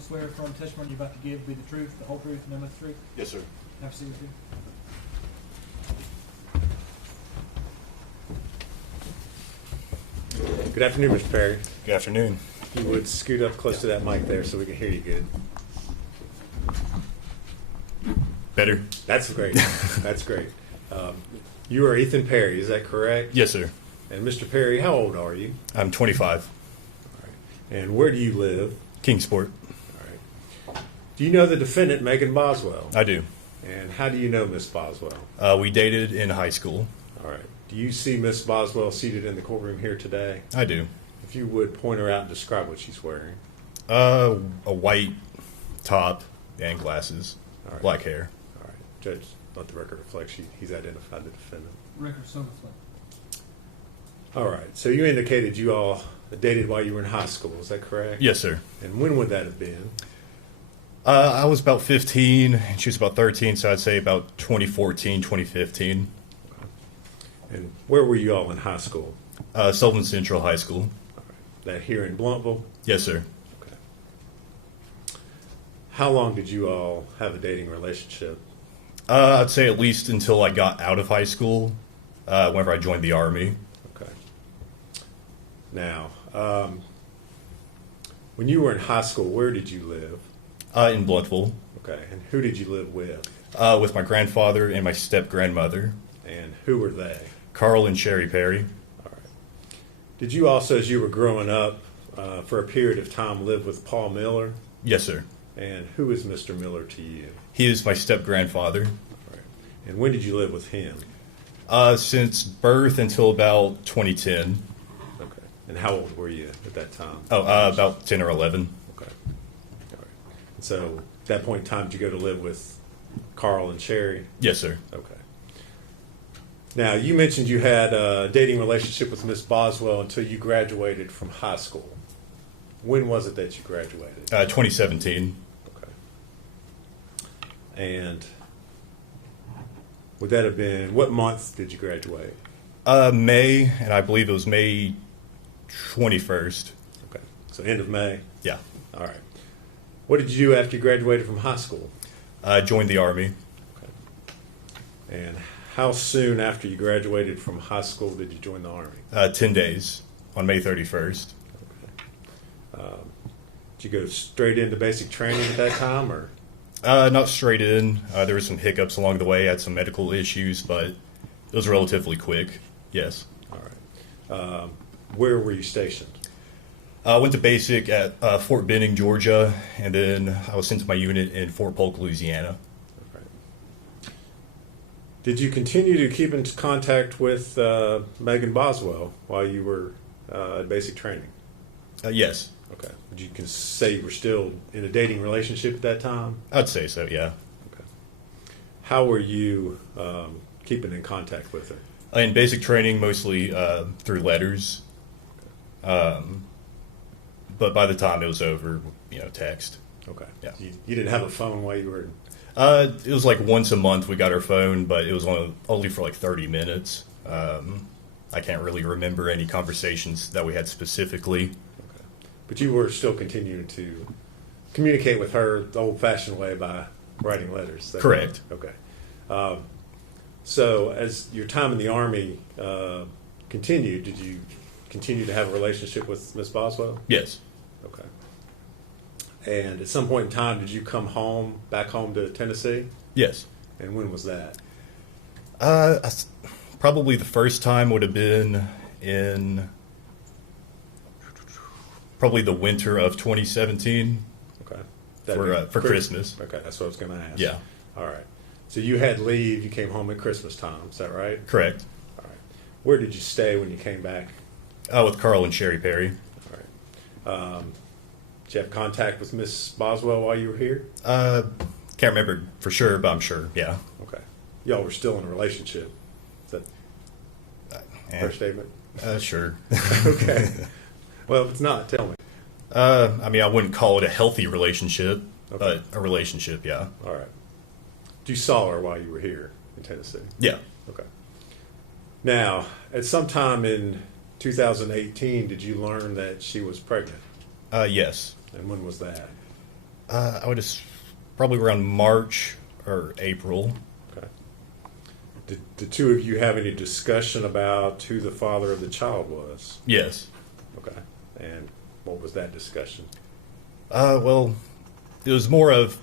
Swear affirm testimony you're about to give be the truth, the whole truth, and nothing but the truth? Yes, sir. Have a seat with you. Good afternoon, Mr. Perry. Good afternoon. If you would scoot up close to that mic there so we can hear you good. Better? That's great. That's great. You are Ethan Perry, is that correct? Yes, sir. And Mr. Perry, how old are you? I'm 25. All right. And where do you live? Kingsport. All right. Do you know the defendant, Evelyn Boswell? I do. And how do you know Miss Boswell? We dated in high school. All right. Do you see Miss Boswell seated in the courtroom here today? I do. If you would point her out and describe what she's wearing. A white top and glasses. All right. Black hair. All right. Judge, let the record reflect he's identified the defendant. Record so reflect. All right. So you indicated you all dated while you were in high school. Is that correct? Yes, sir. And when would that have been? I was about 15, and she was about 13, so I'd say about 2014, 2015. And where were you all in high school? Sullivan Central High School. All right. That here in Blountville? Yes, sir. Okay. How long did you all have a dating relationship? I'd say at least until I got out of high school, whenever I joined the Army. Okay. Now, when you were in high school, where did you live? In Blountville. Okay. And who did you live with? With my grandfather and my step-grandmother. And who were they? Carl and Sherry Perry. All right. Did you also, as you were growing up, for a period of time, live with Paul Miller? Yes, sir. And who is Mr. Miller to you? He is my step-grandfather. All right. And when did you live with him? Since birth until about 2010. Okay. And how old were you at that time? About 10 or 11. Okay. All right. And so at that point in time, did you go to live with Carl and Sherry? Yes, sir. Okay. Now, you mentioned you had a dating relationship with Miss Boswell until you graduated from high school. When was it that you graduated? 2017. Okay. And would that have been, what month did you graduate? May, and I believe it was May 21st. Okay. So end of May? Yeah. All right. What did you do after you graduated from high school? Joined the Army. Okay. And how soon after you graduated from high school did you join the Army? 10 days on May 31st. Did you go straight into basic training at that time, or? Not straight in. There were some hiccups along the way. I had some medical issues, but it was relatively quick. Yes. All right. Where were you stationed? I went to basic at Fort Benning, Georgia, and then I was sent to my unit in Fort Polk, Louisiana. Okay. Did you continue to keep in contact with Megan Boswell while you were at basic training? Yes. Okay. Would you say you were still in a dating relationship at that time? I'd say so, yeah. Okay. How were you keeping in contact with her? In basic training, mostly through letters. But by the time it was over, text. Okay. Yeah. You didn't have a phone while you were... It was like once a month we got our phone, but it was only for like 30 minutes. I can't really remember any conversations that we had specifically. Okay. But you were still continuing to communicate with her the old-fashioned way by writing letters? Correct. Right? Okay. So as your time in the Army continued, did you continue to have a relationship with Miss Boswell? Yes. Okay. And at some point in time, did you come back home to Tennessee? Yes. And when was that? Probably the first time would have been in probably the winter of 2017. Okay. For Christmas. Okay, that's what I was going to ask. Yeah. All right. So you had leave. You came home at Christmas time. Is that right? Correct. All right. Where did you stay when you came back? With Carl and Sherry Perry. All right. Did you have contact with Miss Boswell while you were here? Can't remember for sure, but I'm sure. Yeah. Okay. Y'all were still in a relationship. Is that fair statement? Sure. Okay. Well, if it's not, tell me. I wouldn't call it a healthy relationship, Okay. but a relationship, yeah. All right. You saw her while you were here in Tennessee? Yeah. Okay. Now, at some time in 2018, did you learn that she was pregnant? Yes. And when was that? I would just probably around March or April. Okay. Did the two of you have any discussion about who the father of the child was? Yes. Okay. And what was that discussion? Well, it was more of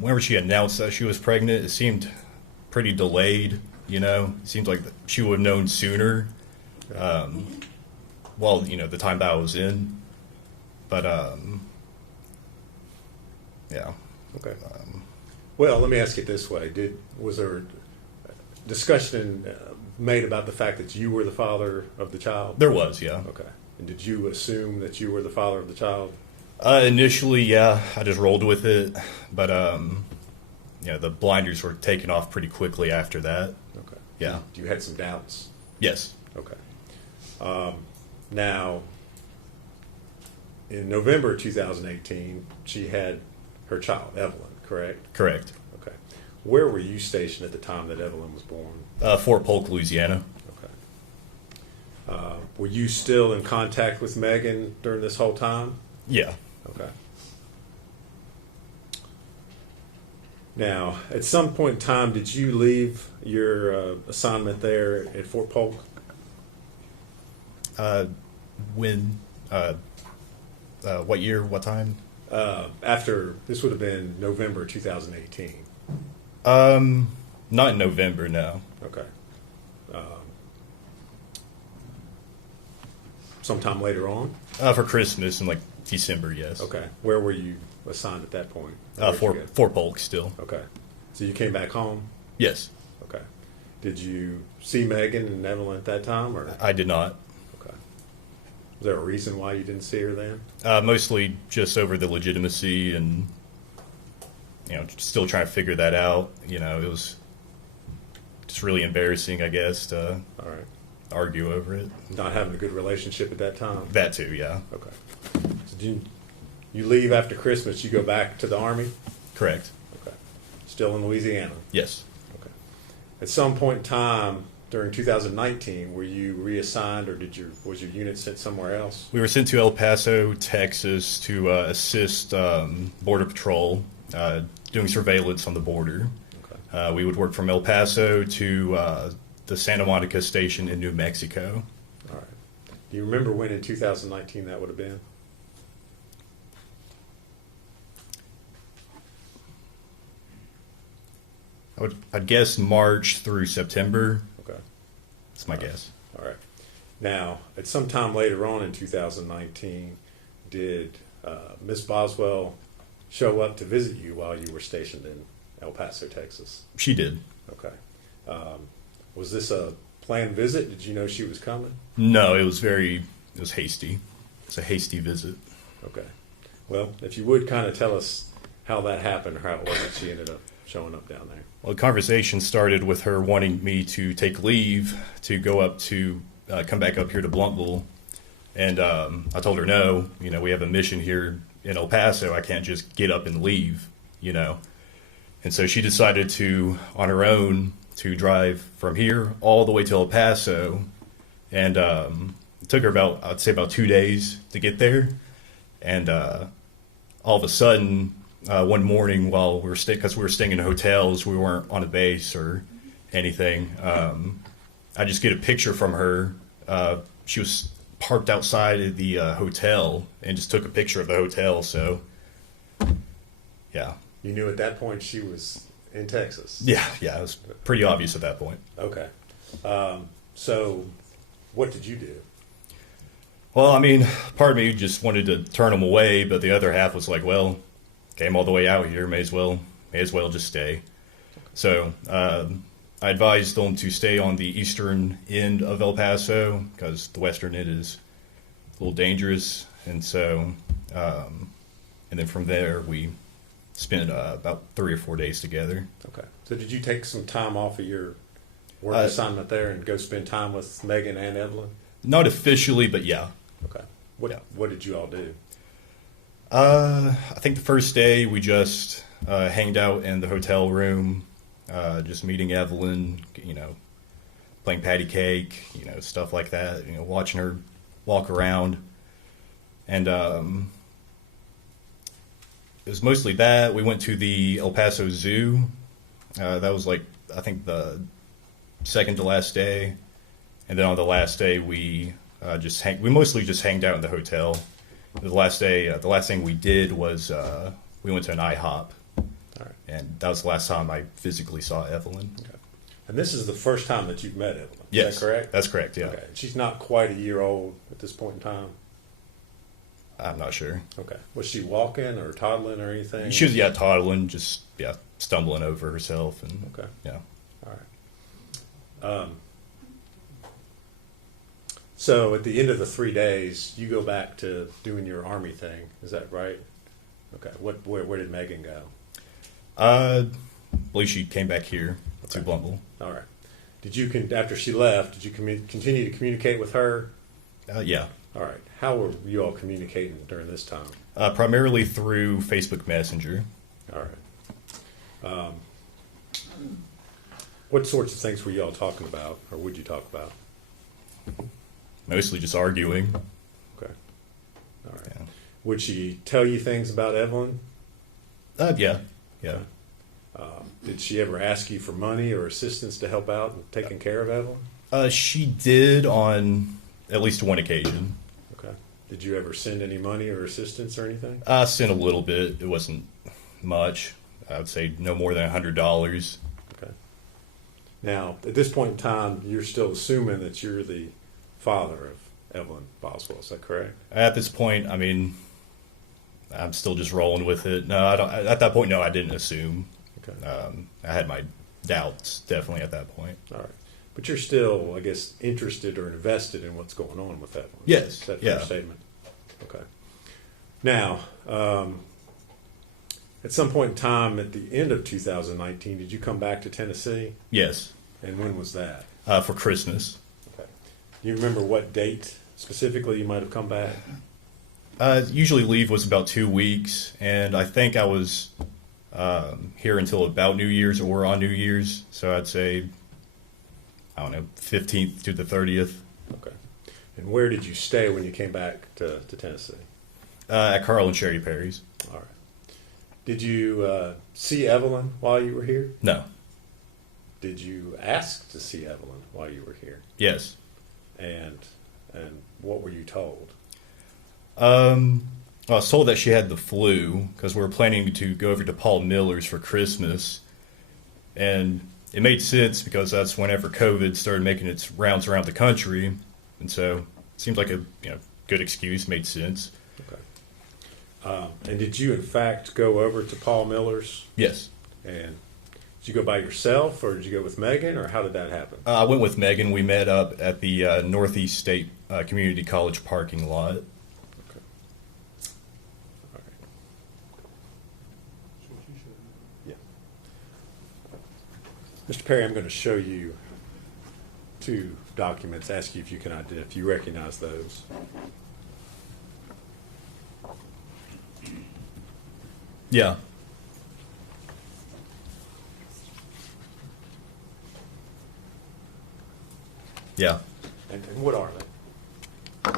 whenever she announced that she was pregnant, it seemed pretty delayed. You know, it seems like she would have known sooner. Well, you know, the time that I was in, but yeah. Okay. Well, let me ask it this way: was there discussion made about the fact that you were the father of the child? There was, yeah. Okay. And did you assume that you were the father of the child? Initially, yeah, I just rolled with it, but yeah, the blinders were taken off pretty quickly after that. Okay. Yeah. You had some doubts. Yes. Okay. Now, in November 2018, she had her child, Evelyn, correct? Correct. Okay. Where were you stationed at the time that Evelyn was born? Fort Polk, Louisiana. Okay. Were you still in contact with Megan during this whole time? Yeah. Okay. Now, at some point in time, did you leave your assignment there at Fort Polk? When? What year? What time? After, this would have been November 2018. Not in November, no. Okay. Sometime later on? For Christmas in like December, yes. Okay. Where were you assigned at that point? Where'd you go? Fort Polk still. Okay. So you came back home? Yes. Okay. Did you see Megan and Evelyn at that time? Or? I did not. Okay. Was there a reason why you didn't see her then? Mostly just over the legitimacy and, you know, still trying to figure that out. You know, it was just really embarrassing, I guess, to All right. argue over it. Not having a good relationship at that time? That too, yeah. Okay. So you leave after Christmas, you go back to the Army? Correct. Okay. Still in Louisiana? Yes. Okay. At some point in time during 2019, were you reassigned or was your unit sent somewhere else? We were sent to El Paso, Texas to assist Border Patrol doing surveillance on the border. Okay. We would work from El Paso to the Santa Monica station in New Mexico. All right. Do you remember when in 2019 that would have been? I'd guess March through September. Okay. That's my guess. All right. Now, at some time later on in 2019, did Miss Boswell show up to visit you while you were stationed in El Paso, Texas? She did. Okay. Was this a planned visit? Did you know she was coming? No, it was hasty. It's a hasty visit. Okay. Well, if you would kind of tell us how that happened or how it was that she ended up showing up down there. Well, the conversation started with her wanting me to take leave to go up to come back up here to Bluntville. And I told her, no, you know, we have a mission here in El Paso. I can't just get up and leave, you know. And so she decided to, on her own, to drive from here all the way to El Paso. And it took her I'd say about 2 days to get there. And all of a sudden, one morning while because we were staying in hotels, we weren't on a base or anything. I just get a picture from her. She was parked outside of the hotel and just took a picture of the hotel. So, yeah. You knew at that point she was in Texas? Yeah, it was pretty obvious at that point. Okay. So what did you do? Well, I mean, part of me just wanted to turn them away, but the other half was like, well, came all the way out here, may as well just stay. So I advised them to stay on the eastern end of El Paso because the western end is a little dangerous. And so, and then from there, we spent about 3 or 4 days together. Okay. So did you take some time off of your work assignment there and go spend time with Megan and Evelyn? Not officially, but yeah. Okay. What did you all do? I think the first day we just hanged out in the hotel room, just meeting Evelyn, you know, playing patty cake, you know, stuff like that, you know, watching her walk around. And it was mostly that. We went to the El Paso Zoo. That was like, I think, the second to last day. And then on the last day, we mostly just hanged out in the hotel. The last thing we did was we went to an IHOP. All right. And that was the last time I physically saw Evelyn. Okay. And this is the first time that you've met Evelyn. Yes. Is that correct? That's correct, yeah. Okay. She's not quite a year old at this point in time? I'm not sure. Okay. Was she walking or toddling or anything? She was, toddling, just, stumbling over herself. And Okay. yeah. All right. So at the end of the 3 days, you go back to doing your Army thing. Is that right? Okay. Where did Megan go? I believe she came back here to Okay. Bluntville. All right. Did you, after she left, did you continue to communicate with her? Yeah. All right. How were you all communicating during this time? Primarily through Facebook Messenger. All right. What sorts of things were you all talking about, or would you talk about? Mostly just arguing. Okay. All right. Yeah. Would she tell you things about Evelyn? Yeah. Did she ever ask you for money or assistance to help out in taking care of Evelyn? She did on at least one occasion. Okay. Did you ever send any money or assistance or anything? I sent a little bit. It wasn't much. I would say no more than $100. Okay. Now, at this point in time, you're still assuming that you're the father of Evelyn Boswell. Is that correct? At this point, I mean, I'm still just rolling with it. No, I don't. At that point, no, I didn't assume. Okay. I had my doubts, definitely, at that point. All right. But you're still, I guess, interested or invested in what's going on with Evelyn. Yes. Is that a Yeah. fair statement? Okay. Now, at some point in time at the end of 2019, did you come back to Tennessee? Yes. And when was that? For Christmas. Okay. Do you remember what date specifically you might have come back? Usually leave was about 2 weeks, and I think I was here until about New Year's or on New Year's. So I'd say, I don't know, 15th to the 30th. Okay. And where did you stay when you came back to Tennessee? At Carl and Sherry Perry's. All right. Did you see Evelyn while you were here? No. Did you ask to see Evelyn while you were here? Yes. And what were you told? I was told that she had the flu because we were planning to go over to Paul Miller's for Christmas. And it made sense because that's whenever COVID started making its rounds around the country. And so it seems like a good excuse, made sense. Okay. And did you, in fact, go over to Paul Miller's? Yes. And did you go by yourself, or did you go with Megan, or how did that happen? I went with Megan. We met up at the Northeast State Community College parking lot. Okay. All right. Yeah. Mr. Perry, I'm going to show you two documents. Ask you if you can if you recognize those. Yeah. Yeah. And what are they?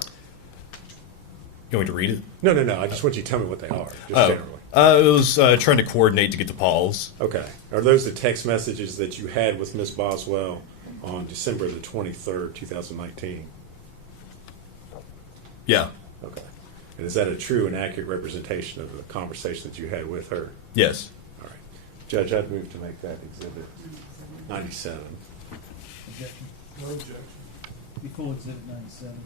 You want me to read it? No. I just want you to tell me what they are, just generally. It was trying to coordinate to get to Paul's. Okay. Are those the text messages that you had with Miss Boswell on December the 23rd, 2019? Yeah. Okay. And is that a true and accurate representation of the conversation that you had with her? Yes. All right. Judge, I'd move to make that exhibit 97. Objection. No objection. Be full exhibit 97.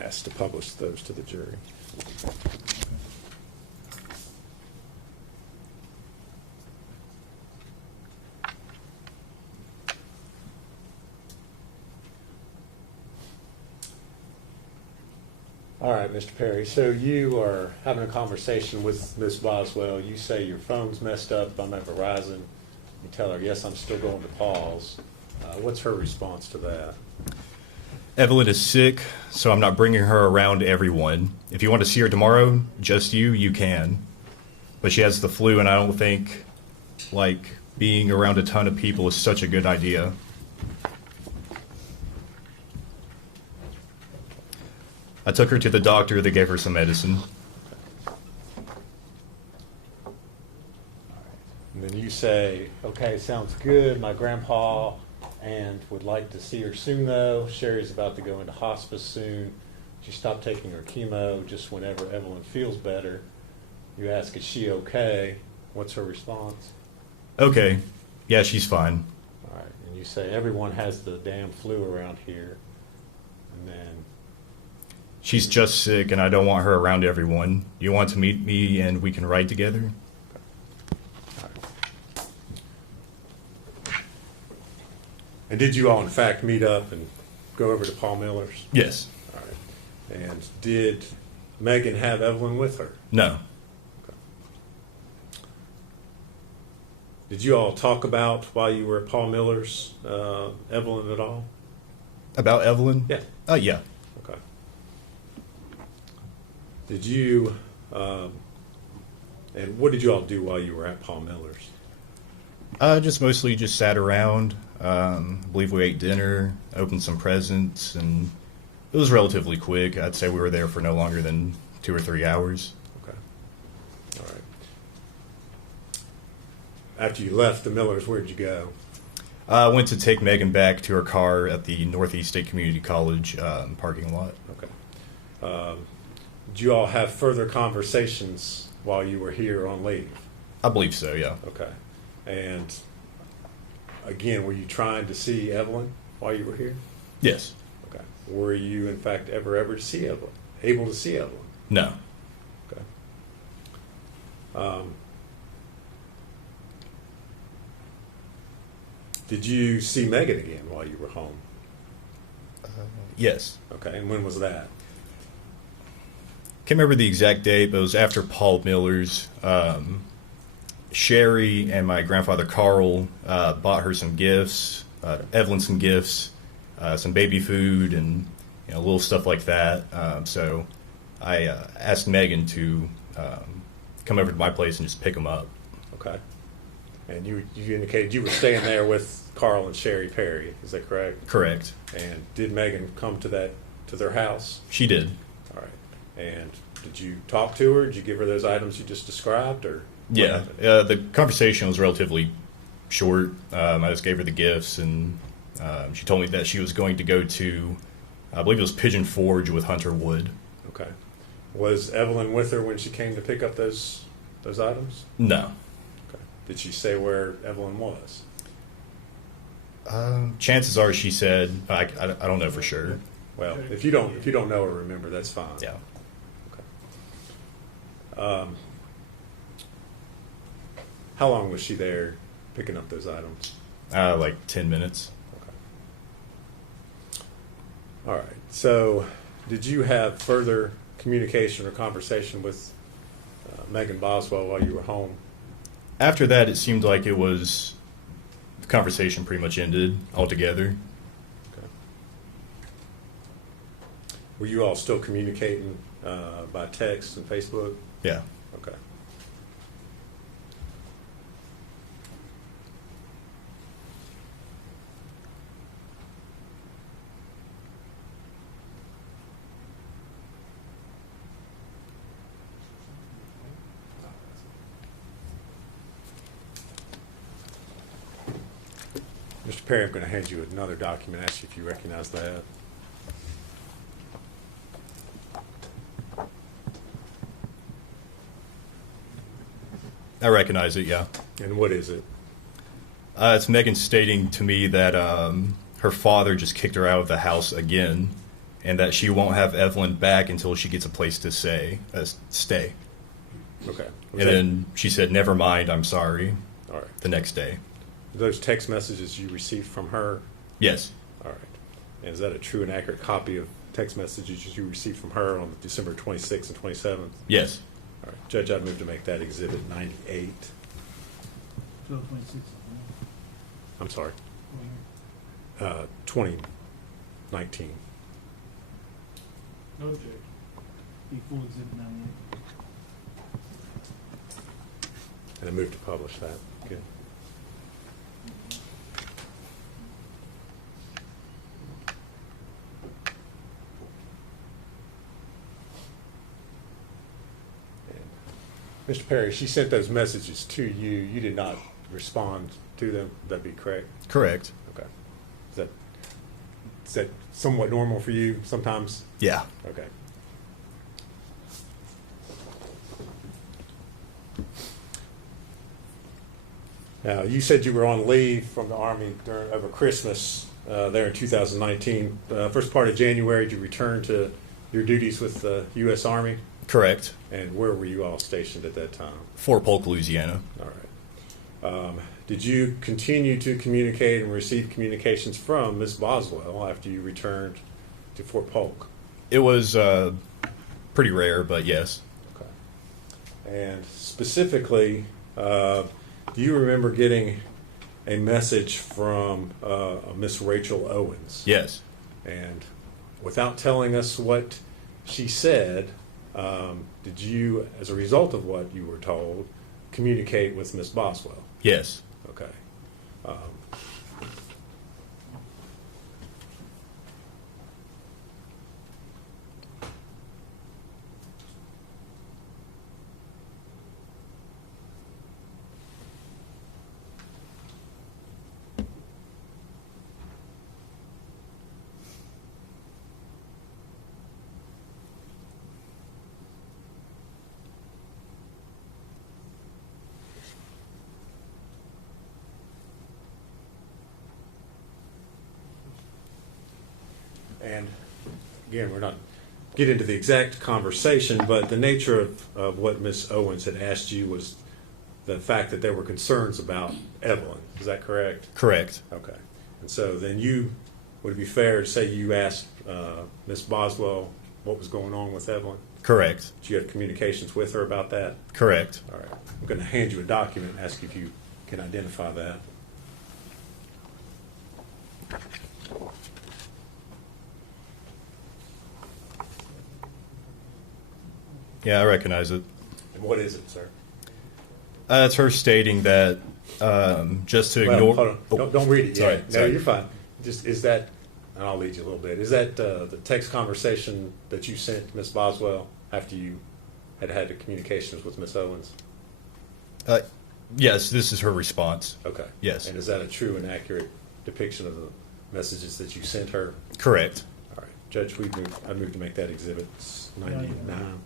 Asked to publish those to the jury. All right, Mr. Perry. So you are having a conversation with Ms. Boswell. You say your phone's messed up. I'm at Verizon. You tell her, yes, I'm still going to Paul's. What's her response to that? Evelyn is sick, so I'm not bringing her around everyone. If you want to see her tomorrow, just you can. But she has the flu, and I don't think, being around a ton of people is such a good idea. I took her to the doctor. They gave her some medicine. And then you say, okay, sounds good. My grandpa and would like to see her soon, though. Sherry's about to go into hospice soon. She stopped taking her chemo just whenever Evelyn feels better. You ask, is she okay? What's her response? Okay. Yeah, she's fine. All right. And you say, everyone has the damn flu around here. And then, She's just sick, and I don't want her around everyone. You want to meet me, and we can ride together? all right. And did you all, in fact, meet up and go over to Paul Miller's? Yes. All right. And did Megan have Evelyn with her? No. Did you all talk about, while you were at Paul Miller's, Evelyn at all? About Evelyn? Yeah. Yeah. Okay. Did you, and what did you all do while you were at Paul Miller's? Just mostly just sat around. I believe we ate dinner, opened some presents, and it was relatively quick. I'd say we were there for no longer than 2 or 3 hours. Okay. All right. After you left the Millers, where'd you go? I went to take Megan back to her car at the Northeast State Community College parking lot. Okay. Did you all have further conversations while you were here on leave? I believe so, yeah. Okay. And again, were you trying to see Evelyn while you were here? Yes. Okay. Were you, in fact, ever to see Evelyn? Able to see Evelyn? No. Okay. Did you see Megan again while you were home? Yes. Okay. And when was that? Can't remember the exact date, but it was after Paul Miller's. Sherry and my grandfather Carl bought her some gifts, Evelyn some gifts, some baby food, and little stuff like that. So I asked Megan to come over to my place and just pick them up. Okay. And you indicated you were staying there with Carl and Sherry Perry. Is that correct? Correct. And did Megan come to their house? She did. All right. And did you talk to her? Did you give her those items you just described, or? Yeah. The conversation was relatively short. I just gave her the gifts, and she told me that she was going to go to, I believe it was Pigeon Forge with Hunter Wood. Okay. Was Evelyn with her when she came to pick up those items? No. Okay. Did she say where Evelyn was? Chances are she said, I don't know for sure. Well, if you don't know or remember, that's fine. Yeah. Okay. How long was she there picking up those items? Like 10 minutes. Okay. All right. So, did you have further communication or conversation with Megan Boswell while you were home? After that, it seemed like the conversation pretty much ended altogether. Okay. Were you all still communicating by text and Facebook? Yeah. Okay. Mr. Perry, I'm going to hand you another document, ask you if you recognize that. I recognize it, yeah. And what is it? It's Megan stating to me that her father just kicked her out of the house again, and that she won't have Evelyn back until she gets a place to stay. Okay. And then she said, "Never mind, I'm sorry," All right. the next day. Those text messages you received from her? Yes. All right. And is that a true and accurate copy of text messages you received from her on December 26th and 27th? Yes. All right. Judge, I'd move to make that Exhibit 98. 12/26. I'm sorry. 2019. No objection. Be full exhibit 98. And I move to publish that. Good. Mr. Perry, she sent those messages to you. You did not respond to them. Would that be correct? Correct. Okay. Is that somewhat normal for you sometimes? Yeah. Okay. Now, you said you were on leave from the Army over Christmas there in 2019. First part of January, did you return to your duties with the U.S. Army? Correct. And where were you all stationed at that time? Fort Polk, Louisiana. All right. Did you continue to communicate and receive communications from Ms. Boswell after you returned to Fort Polk? It was pretty rare, but yes. Okay. And specifically, do you remember getting a message from Miss Rachel Owens? Yes. And without telling us what she said, did you, as a result of what you were told, communicate with Miss Boswell? Yes. Okay. And again, we're not get into the exact conversation, but the nature of what Miss Owens had asked you was the fact that there were concerns about Evelyn. Is that correct? Correct. Okay. And so then would it be fair to say you asked Miss Boswell what was going on with Evelyn? Correct. Did you have communications with her about that? Correct. All right. I'm going to hand you a document and ask if you can identify that. Yeah, I recognize it. And what is it, sir? It's her stating that just to Well, ignore. hold on. Oh, Don't read it sorry, yet. No, sorry. you're fine. Just is that, and I'll lead you a little bit. Is that the text conversation that you sent to Miss Boswell after you had the communications with Miss Owens? Yes, this is her response. Okay. Yes. And is that a true and accurate depiction of the messages that you sent her? Correct. All right, Judge, I moved to make that exhibit 99,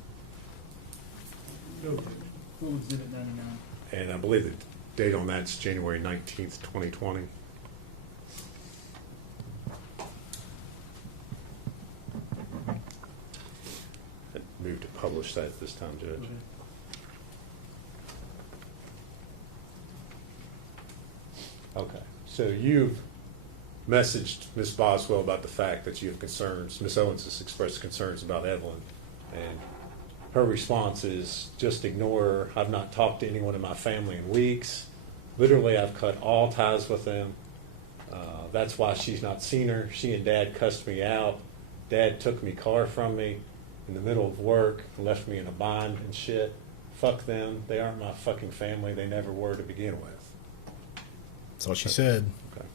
Go to Full Exhibit 99. and I believe the date on that's January 19th, 2020. I moved to publish that this time, Judge. Okay. Okay, so you've messaged Ms. Boswell about the fact that you have concerns, Ms. Owens has expressed concerns about Evelyn, and her response is, just ignore her. I've not talked to anyone in my family in weeks. Literally, I've cut all ties with them. That's why she's not seen her. She and Dad cussed me out. Dad took me car from me in the middle of work and left me in a bind and shit. Fuck them. They aren't my fucking family. They never were to begin with. That's what she said. Okay.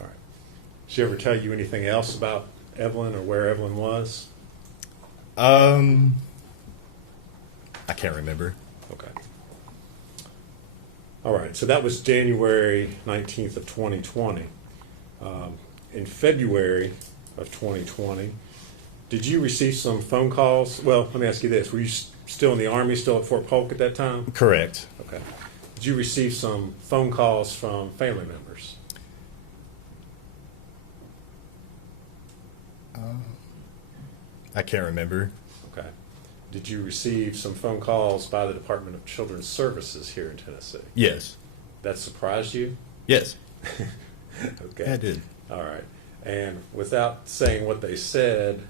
All right. Did she ever tell you anything else about Evelyn or where Evelyn was? I can't remember. Okay. All right. So that was January 19th of 2020. In February of 2020, did you receive some phone calls? Well, let me ask you this. Were you still in the Army, still at Fort Polk at that time? Correct. Okay. Did you receive some phone calls from family members? I can't remember. Okay. Did you receive some phone calls by the Department of Children's Services here in Tennessee? Yes. That surprised you? Yes. Okay. Yeah, I did. All right. And without saying what they said,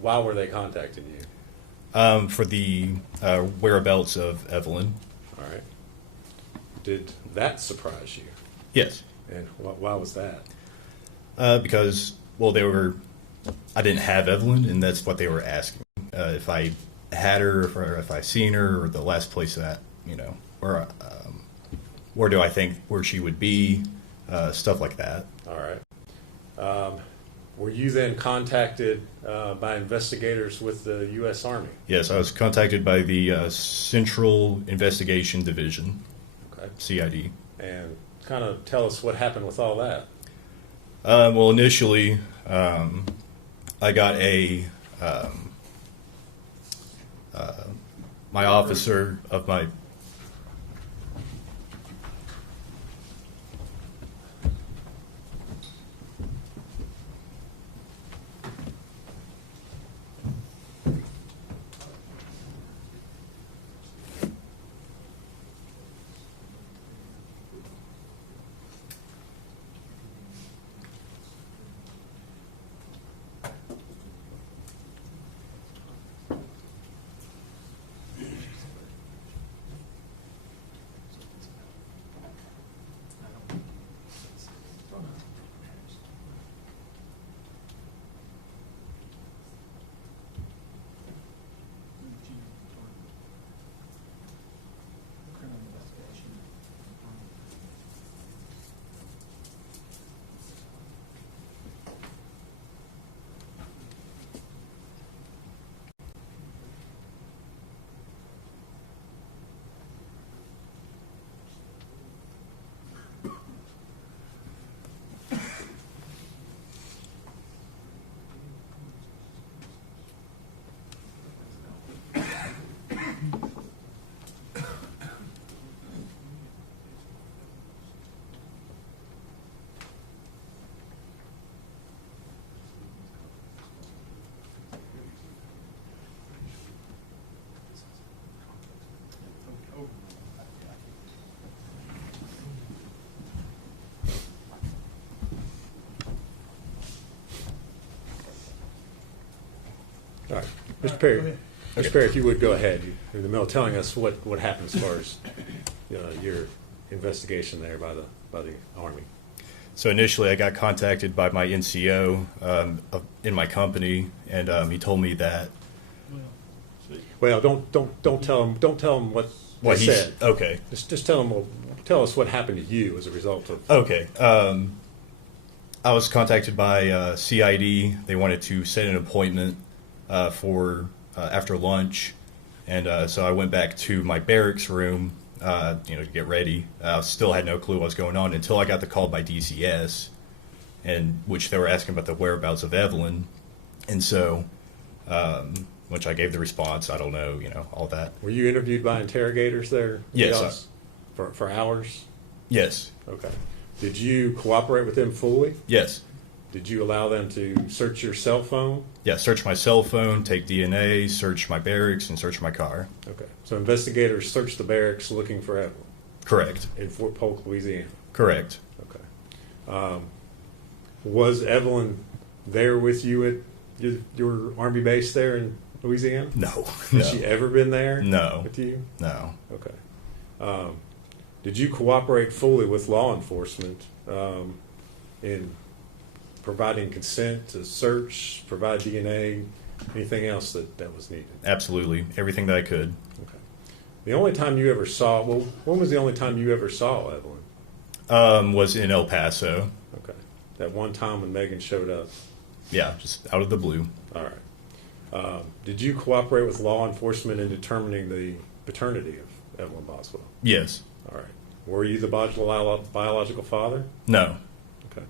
why were they contacting you? For the whereabouts of Evelyn. All right. Did that surprise you? Yes. And why was that? Because, well, I didn't have Evelyn, and that's what they were asking. If I had her, or if I seen her, or the last place that, where do I think where she would be, stuff like that. All right. Were you then contacted by investigators with the U.S. Army? Yes, I was contacted by the Central Investigation Division, Okay. CID. And kind of tell us what happened with all that. Well, initially, I got my officer of my. All right. Mr. Perry, Mr. Perry, if you would go ahead. You're in the middle of telling us what happened as far as your investigation there by the Army. So initially, I got contacted by my NCO in my company, and he told me that. Well, don't tell him what What they he said. Okay. Just tell us what happened to you as a result of. Okay. I was contacted by CID. They wanted to set an appointment for after lunch, and so I went back to my barracks room, to get ready. Still had no clue what was going on until I got the call by DCS, and which they were asking about the whereabouts of Evelyn, and so, which I gave the response. I don't know, all that. Were you interviewed by interrogators there? Yes. For hours? Yes. Okay. Did you cooperate with them fully? Yes. Did you allow them to search your cell phone? Yeah, search my cell phone, take DNA, search my barracks, and search my car. Okay. So investigators searched the barracks looking for Evelyn Correct. in Fort Polk, Louisiana. Correct. Okay. Was Evelyn there with you at your Army base there in Louisiana? No. Has she ever been there? No. With you? No. Okay. Did you cooperate fully with law enforcement in providing consent to search, provide DNA, anything else that was needed? Absolutely. Everything that I could. Okay. The only time you ever saw, when was the only time you ever saw Evelyn? Was in El Paso. Okay. That one time when Megan showed up? Yeah, just out of the blue. All right. Did you cooperate with law enforcement in determining the paternity of Evelyn Boswell? Yes. All right. Were you the biological father? No. Okay.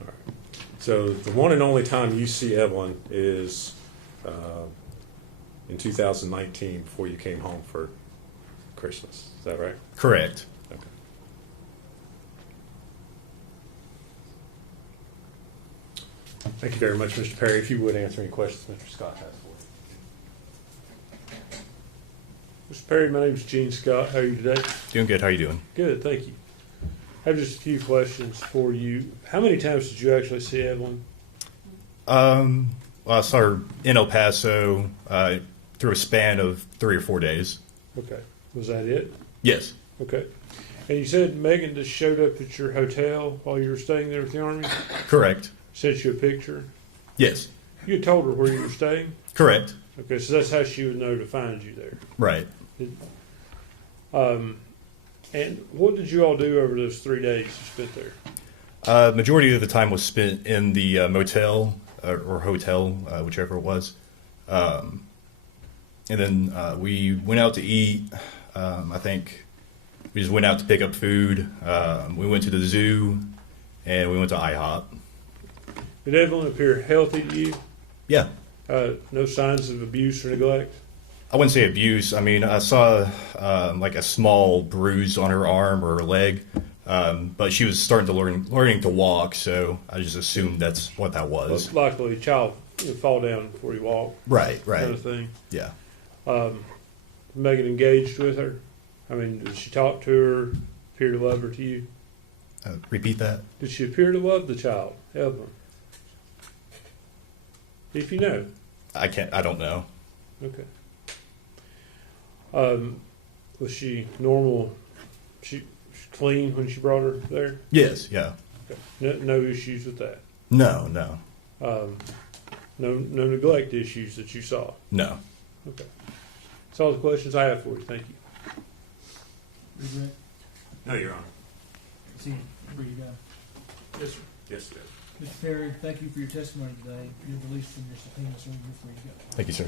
All right. So the one and only time you see Evelyn is in 2019 before you came home for Christmas. Is that right? Correct. Okay. Thank you very much, Mr. Perry. If you would answer any questions Mr. Scott has for you. Mr. Perry, my name's Gene Scott. How are you today? Doing good. How are you doing? Good, thank you. I have just a few questions for you. How many times did you actually see Evelyn? Well, I saw her in El Paso through a span of 3 or 4 days. Okay. Was that it? Yes. Okay. And you said Megan just showed up at your hotel while you were staying there with the Army? Correct. Sent you a picture? Yes. You had told her where you were staying? Correct. Okay, so that's how she would know to find you there. Right. And what did you all do over those 3 days you spent there? Majority of the time was spent in the motel or hotel, whichever it was. And then we went out to eat. I think we just went out to pick up food. We went to the zoo, and we went to IHOP. Did Evelyn appear healthy to you? Yeah. No signs of abuse or neglect? I wouldn't say abuse. I mean, I saw like a small bruise on her arm or her leg, but she was starting to learning to walk, so I just assumed that's what that was. Likely a child fall down before you walk. Right, right. Kind of thing. Yeah. Megan engaged with her? I mean, did she talk to her, appear to love her to you? Repeat that. Did she appear to love the child, Evelyn? If you know. I don't know. Okay. Was she normal? She clean when she brought her there? Yes. Yeah. Okay. No issues with that? No. No. No neglect issues that you saw? No. Okay. That's all the questions I have for you. Thank you. Regret? No, Your Honor. See, where you go. Yes, sir. Yes, sir. Mr. Perry, thank you for your testimony today. You're released from your subpoena, sir. You're free to go. Thank you, sir.